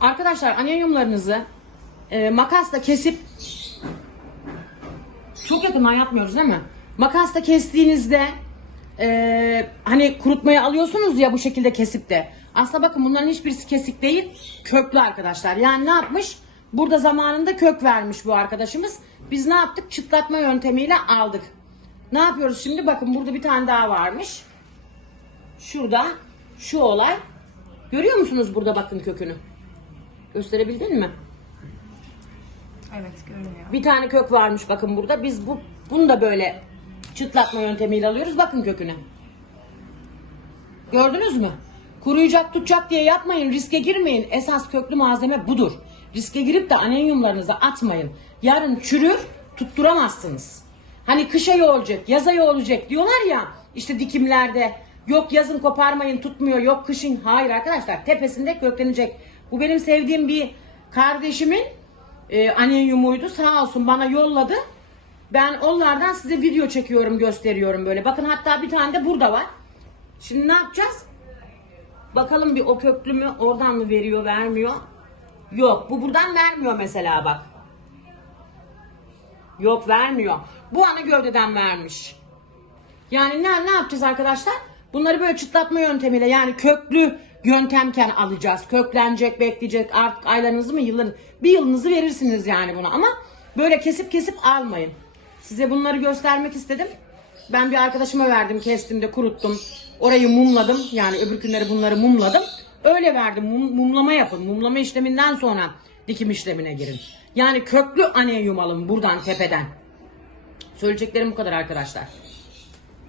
Arkadaşlar anyanyumlarınızı e, makasla kesip çok yakından yapmıyoruz değil mi? Makasla kestiğinizde e, hani kurutmaya alıyorsunuz ya bu şekilde kesip de. Aslında bakın bunların hiçbirisi kesik değil. Köklü arkadaşlar. Yani ne yapmış? Burada zamanında kök vermiş bu arkadaşımız. Biz ne yaptık? Çıtlatma yöntemiyle aldık. Ne yapıyoruz şimdi? Bakın burada bir tane daha varmış. Şurada şu olay. Görüyor musunuz burada bakın kökünü? Gösterebildin mi? Evet görünüyor. Bir tane kök varmış bakın burada. Biz bu bunu da böyle çıtlatma yöntemiyle alıyoruz. Bakın kökünü. Gördünüz mü? Kuruyacak tutacak diye yapmayın. Riske girmeyin. Esas köklü malzeme budur. Riske girip de anenyumlarınızı atmayın. Yarın çürür tutturamazsınız. Hani kışa yoğulacak, yaza yoğulacak diyorlar ya işte dikimlerde. Yok yazın koparmayın tutmuyor, yok kışın. Hayır arkadaşlar tepesinde köklenecek. Bu benim sevdiğim bir kardeşimin e, anenyumuydu. Sağ olsun bana yolladı. Ben onlardan size video çekiyorum, gösteriyorum böyle. Bakın hatta bir tane de burada var. Şimdi ne yapacağız? Bakalım bir o köklü mü, oradan mı veriyor, vermiyor? Yok, bu buradan vermiyor mesela bak. Yok vermiyor. Bu ana gövdeden vermiş. Yani ne, ne yapacağız arkadaşlar? Bunları böyle çıtlatma yöntemiyle yani köklü yöntemken alacağız. Köklenecek, bekleyecek artık aylarınızı mı yılın bir yılınızı verirsiniz yani buna ama böyle kesip kesip almayın. Size bunları göstermek istedim. Ben bir arkadaşıma verdim, kestim de kuruttum. Orayı mumladım. Yani öbür günleri bunları mumladım. Öyle verdim. Mum- mumlama yapın. Mumlama işleminden sonra dikim işlemine girin. Yani köklü anenyum alın buradan tepeden. Söyleyeceklerim bu kadar arkadaşlar.